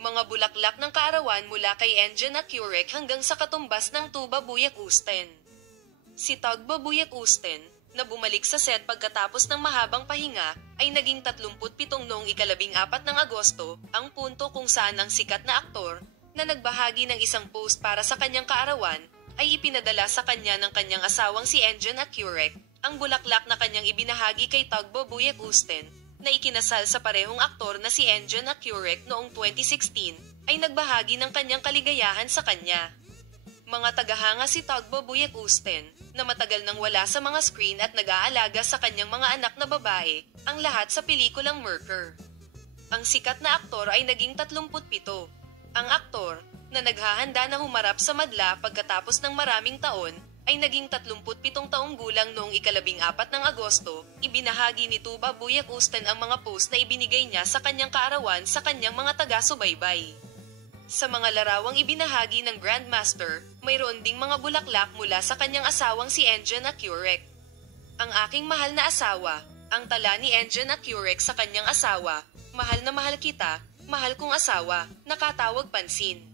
Mga bulaklak ng kaarawan mula kay Engin Acurek hanggang sa katumbas ng Tuba Buyak Usten. Si Tugba Buyak Usten, na bumalik sa set pagkatapos ng mahabang pahinga, ay naging 37 noong 14 ng Agosto, ang punto kung saan ang sikat na aktor, na nagbahagi ng isang post para sa kanyang kaarawan, ay ipinadala sa kanya ng kanyang asawang si Engin Acurek, ang bulaklak na kanyang ibinahagi kay Tugba Buyak Usten, na ikinasal sa parehong aktor na si Engin Acurek noong 2016, ay nagbahagi ng kanyang kaligayahan sa kanya. Mga tagahanga si Tugba Buyak Usten, na matagal nang wala sa mga screen at nag-aalaga sa kanyang mga anak na babae, ang lahat sa pelikulang Merker. Ang sikat na aktor ay naging 37. Ang aktor, na naghahanda na humarap sa madla pagkatapos ng maraming taon, ay naging 37 taong gulang noong 14 ng Agosto. Ibinahagi ni Tuba Buyak Usten ang mga post na ibinigay niya sa kanyang kaarawan sa kanyang mga taga-subaybay. Sa mga larawang ibinahagi ng Grandmaster, mayroon ding mga bulaklak mula sa kanyang asawang si Engin Acurek. Ang aking mahal na asawa, ang tala ni Engin Acurek sa kanyang asawa, mahal na mahal kita, mahal kong asawa, nakatawag pansin.